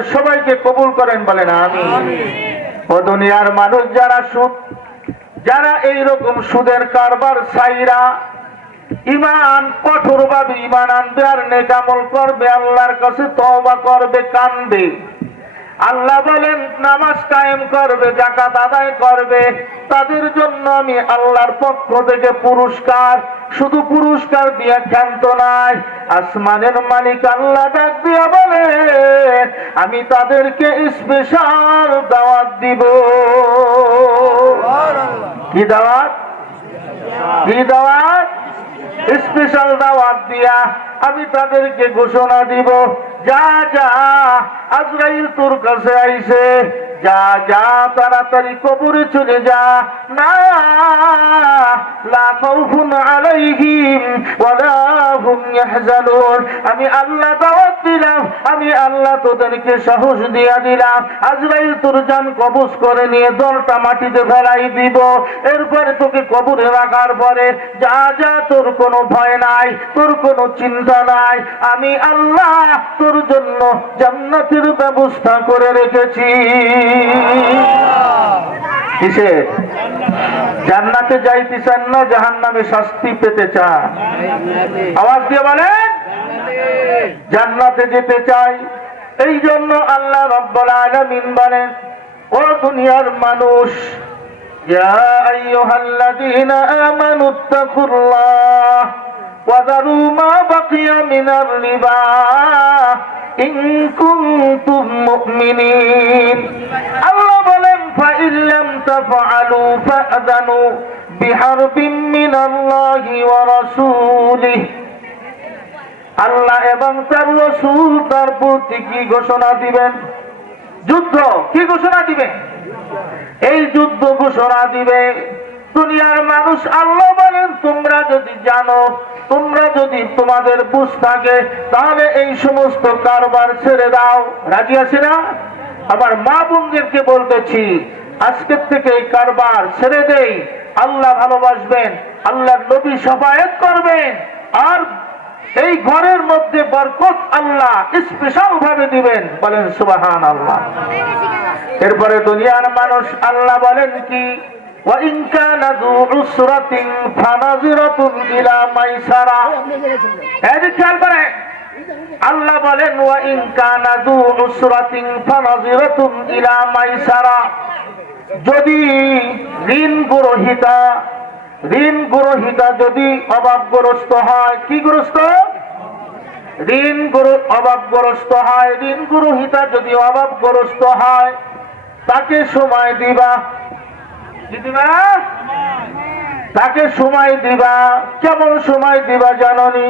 আমাদের সবাইকে কবুল করেন, বলেন আমিন। ও দুনিয়ার মানুষ, যারা এইরকম সুদের কারবার ছাইরা ঈমান কঠোরভাবে ঈমান আনবে আর নেক আমল করবে, আল্লাহর কাছে তওবা করবে, কাঁদবে, আল্লাহ বলেন নামাজ কায়েম করবে, যাকাত আদায় করবে, তাদের জন্য আমি আল্লাহর পক্ষ থেকে পুরস্কার, শুধু পুরস্কার দিয়ে ক্ষান্ত নাই, আসমানের মালিক আল্লাহ ডাক দিয়া বলে আমি তাদেরকে স্পেশাল দাওয়াত দিব। কি দাওয়াত? কি দাওয়াত? স্পেশাল দাওয়াত দিয়া আমি তাদেরকে ঘোষণা দিব, যা যা আজরাইল তোর কাছে আইছে, যা যা তাড়াতাড়ি কবরে চলে যা, না লা খাউফুন আলাইহিম ওয়ালা হুম ইয়াহজানুন। আমি আল্লাহ দাওয়াত দিলাম, আমি আল্লাহ তোদেরকে সাহস দিয়া দিলাম, আজরাইল তোর জান কবজ করে নিয়ে দলটা মাটিতে ফেলাই দিব, এরপরে তোকে কবরে রাখার পরে যা যা তোর কোনো ভয় নাই, তোর কোনো চিন্তা নাই, আমি আল্লাহ তোর জন্য জান্নাতের ব্যবস্থা করে রেখেছি। কিসে? জান্নাতে যাইতে চান না জাহান্নামে শাস্তি পেতে চান? আওয়াজ দিয়ে বলেন জান্নাতে যেতে চাই। এই জন্য আল্লাহ রাব্বুল আলামিন বলেন, ও দুনিয়ার মানুষ, ইয়া আইয়ুহাল্লাযীনা আমানুত্তাকুল্লাহ ওয়া যারু মা বাকিয়া মিনার রিবা ইন কুনতুম মুমিনিন। আল্লাহ বলেন ফাইন লাম তাফআলু ফাআযানু বিহারবিন মিনাল্লাহি ওয়া রাসূলিহি। আল্লাহ এবং তার রাসূল তার প্রতি কি ঘোষণা দিবেন? যুদ্ধ। কি ঘোষণা দিবেন? এই যুদ্ধ ঘোষণা দিবে। দুনিয়ার মানুষ আল্লাহ বলেন তোমরা যদি জানো, তোমরা যদি তোমাদের বুঝ থাকে, তাহলে এই সমস্ত কারবার ছেড়ে দাও। রাজি আছে না? আবার মা বোনদেরকে বলতেছি, আজকের থেকে এই কারবার ছেড়ে দেই, আল্লাহ ভালোবাসবেন, আল্লাহর নবী শাফায়াত করবেন, আর এই ঘরের মধ্যে বরকত আল্লাহ স্পেশাল ভাবে দিবেন, বলেন সুবহানাল্লাহ। এরপরে দুনিয়ার মানুষ আল্লাহ বলেন কি, ওয়া ইন কানা যু উসরাতিন ফানাযিরাতুন ইলা মাইসারা। এই খেয়াল করে আল্লাহ বলেন ওয়া ইন কানা যু উসরাতিন ফানাযিরাতুন ইলা মাইসারা। যদি ঋণ গ্রহীতা যদি অভাবগ্রস্ত হয়, কি গ্রস্ত? অভাবগ্রস্ত হয়। ঋণ গ্রহীতা যদি অভাবগ্রস্ত হয়, তাকে সময় দিবা। তাকে সময় দিবা। কেমন সময় দিবা জাননি?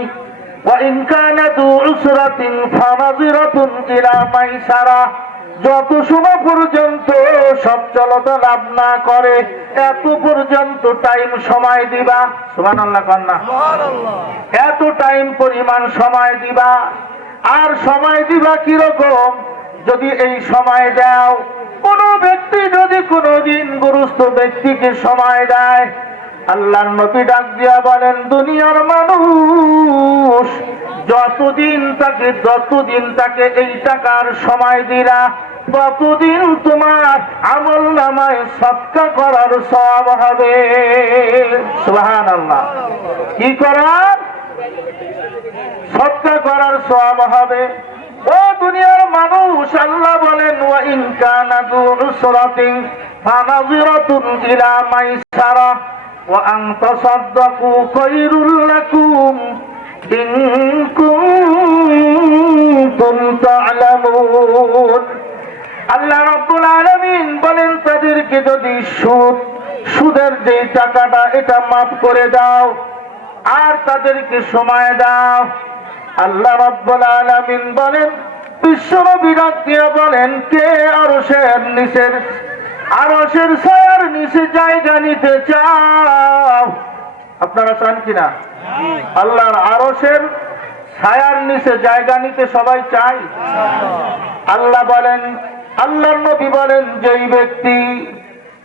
ওয়া ইন কানা যু উসরাতিন ফানাযিরাতুন ইলা মাইসারা। যত সময় পর্যন্ত সচ্ছলতা লাভ না করে, এত পর্যন্ত টাইম সময় দিবা। সুবহানাল্লাহ কন্যা, এত টাইম পরিমাণ সময় দিবা। আর সময় দিবা কিরকম? যদি এই সময় দাও, কোন ব্যক্তি যদি কোনো ঋণগ্রস্ত ব্যক্তিকে সময় দেয়, আল্লাহর নবী ডাক দিয়া বলেন দুনিয়ার মানুষ যতদিন তাকে এই টাকার সময় দিলা, ততদিন তোমার আমল নামায় সদকা করার সওয়াব হবে। সুবহানাল্লাহ। কি করার? সদকা করার সওয়াব হবে। ও দুনিয়ার মানুষ আল্লাহ বলেন ওয়া ইন কানা যু উসরাতিন ফানাযিরাতুন ইলা মাইসারা ওয়া আন তাসাদদাকু খায়রুল লাকুম ইন কুনতুম তা'লামুন। আল্লাহ রাব্বুল আলামিন বলেন তাদেরকে যদি সুদের যে টাকাটা এটা মাফ করে দাও আর তাদেরকে সময় দাও। আল্লাহ রাব্বুল আলামিন বলেন, বিশ্বনবী ডাক দিয়া বলেন, কে আরশের ছায়ার নিচে জায়গা নিতে চাও? আপনারা চান কিনা? আল্লাহর আরশের ছায়ার নিচে জায়গা নিতে সবাই চায়? আল্লাহ বলেন, আল্লাহর নবী বলেন, যেই ব্যক্তি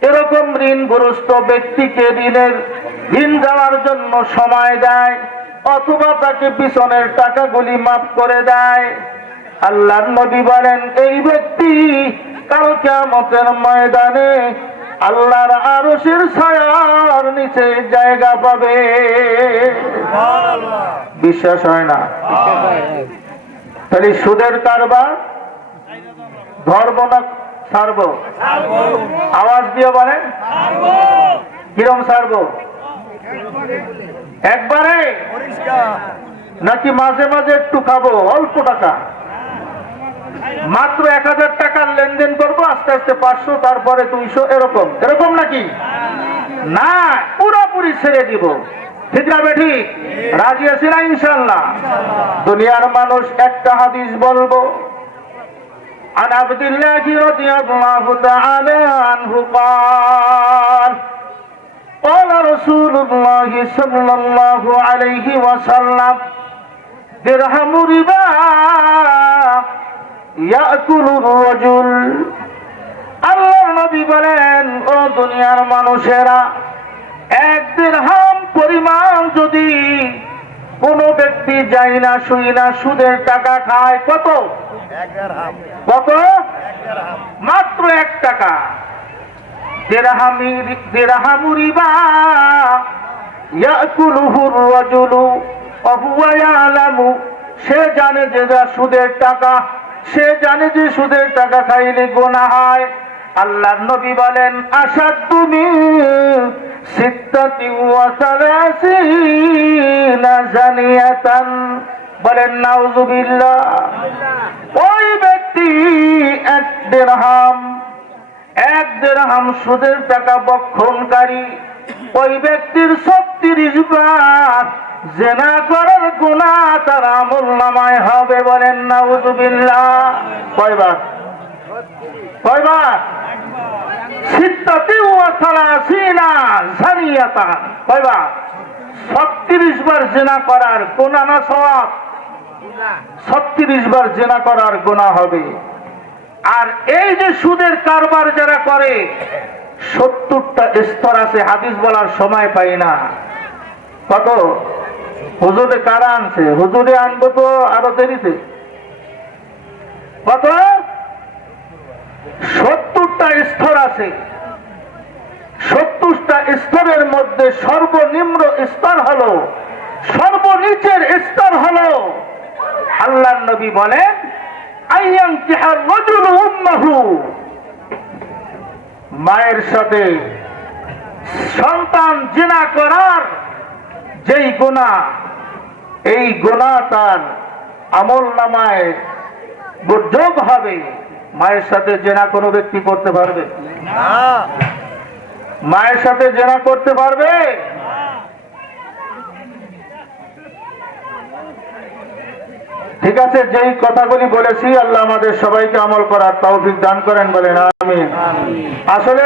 এরকম ঋণগ্রস্ত ব্যক্তিকে ঋণ দেওয়ার জন্য সময় দেয় অথবা তাকে পিছনের টাকাগুলি মাফ করে দেয়, আল্লাহর নবী বলেন এই ব্যক্তি কাল কিয়ামতের ময়দানে আল্লাহর আরশের ছায়ার নিচে জায়গা পাবে। বিশ্বাস হয় না? তাহলে সুদের কারবার ধরবো না ছাড়বো? আওয়াজ দিয়ে বলেন কিরম ছাড়বো? একবারে নাকি মাঝে মাঝে একটু খাবো অল্প টাকা? মাত্র 1000 টাকার লেনদেন করবো, আস্তে আস্তে 500, তারপরে 200, এরকম এরকম নাকি? না, পুরোপুরি ছেড়ে দিব। ঠিক না বেঠি? রাজি আছি না ইনশাআল্লাহ? দুনিয়ার মানুষ একটা হাদিস বলবো। عن عبد الله رضي الله تعالى عنه قال قال رسول الله صلى الله عليه وسلم درهم ربا يأكل الرجل। আল্লাহর নবী বলেন, ও দুনিয়ার মানুষেরা, 1 দিরহাম পরিমাণ যদি কোন ব্যক্তি যায় না শুই না সুদের টাকা খায়, কত? কত? মাত্র 1 টাকা। দিরহামু রিবা ইয়াকুলুহুর রাজুলু ওয়া হুয়া ইয়ালামু, সে জানে যে সুদের টাকা, সে জানে যে সুদের টাকা খাইলে গুনাহ হয়। আল্লাহর নবী বলেন আশাদ্দু মিন সিত্তাতি ওয়া সালাসিনা জানিয়াতান, বলেন নাউযুবিল্লাহ। ওই ব্যক্তি 1 দিরহাম সুদের টাকা বক্ষণকারী, ওই ব্যক্তির 36 বার জিনা করার গুনাহ তার আমলনামায় হবে, বলেন নাউযুবিল্লাহ। কয়বার? কয়বার? সিত্তাতি ওয়া সালাসিনা জানিয়াতান, কয়বার? 36 বার জিনা করার গুনাহ না সওয়াব? 36 বার জিনা করার গুনাহ হবে। আর এই যে সুদের কারবার যারা করে 70টা স্তর আছে, হাদিস বলার সময় পাই না। কত? হুজুরে কারা আনছে? হুজুরে আনবো তো আরো দেরিতে। কত? 70টা স্তর আছে। 70টা স্তরের মধ্যে সর্বনিম্ন স্তর হলো, সর্বনিচের স্তর হলো, আল্লাহর নবী বলেন আইয়ানকিহার রাজুলু উম্মাহু, মায়ের সাথে সন্তান জিনা করার যেই গুনাহ, এই গুনাহ তার আমলনামায় যোগ হবে। মায়ের সাথে জিনা কোনো ব্যক্তি করতে পারবে না? মায়ের সাথে জিনা করতে পারবে? ঠিক আছে, যেই কথাগুলি বলেছি আল্লাহ আমাদের সবাইকে আমল করার তৌফিক দান করেন, বলেন আমিন। আসলে